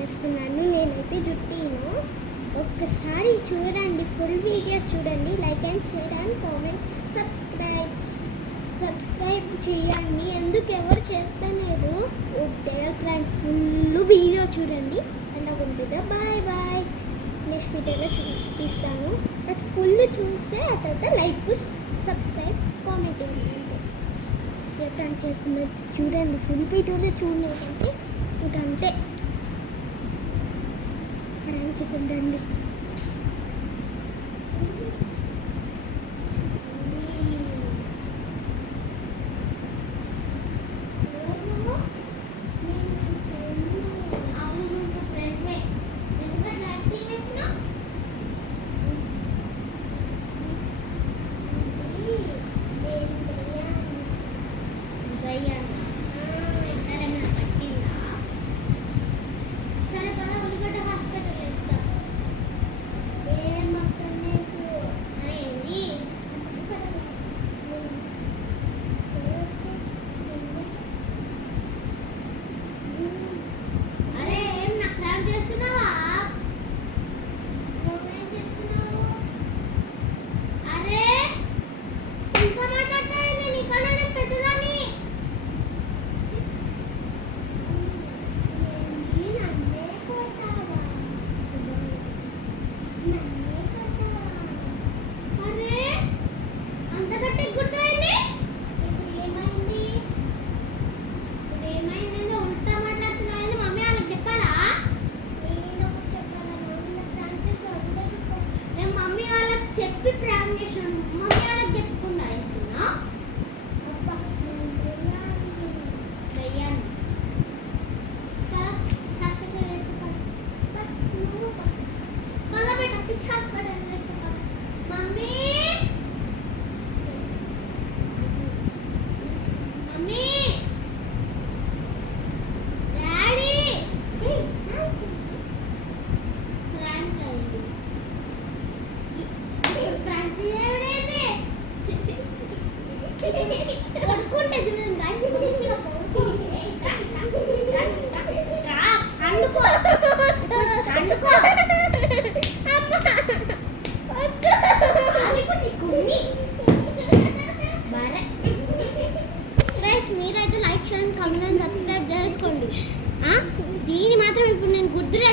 చేస్తున్నాను. నేనైతే జుట్టీను ఒక్కసారి చూడండి, ఫుల్ వీడియో చూడండి. Like and share and comment, subscribe చేయండి. ఎందుకు ఎవరు చేస్తలేదు? డేర్ ప్రాంక్ ఫుల్ వీడియో చూడండి. అండ్ ఉంటుంది. Bye bye. నెక్స్ట్ వీడియోలో చూపిస్తాను. అది ఫుల్ చూస్తే ఆ తర్వాత లైక్, సబ్స్క్రైబ్, కామెంట్ చేయండి. ప్రాంక్ చేస్తున్నారు చూడండి. ఫుల్ వీడియోలో చూడలేదంటే ఇంకంతే. ప్రాంక్ చేద్దండి. చెప్పి ప్రాంక్ చేసాను. మమ్మీ వాళ్ళకి చెప్పుకుండా అవుతున్నా. మమ్మీ మమ్మీ డాడీ ప్రాంక్ అయింది. పడుకుంటే చూడండి అందుకో మీరైతే లైక్ చేయండి, కామెంట్ అండ్ సబ్స్క్రైబ్ చేసుకోండి. దీని మాత్రం ఇప్పుడు నేను గుర్తురే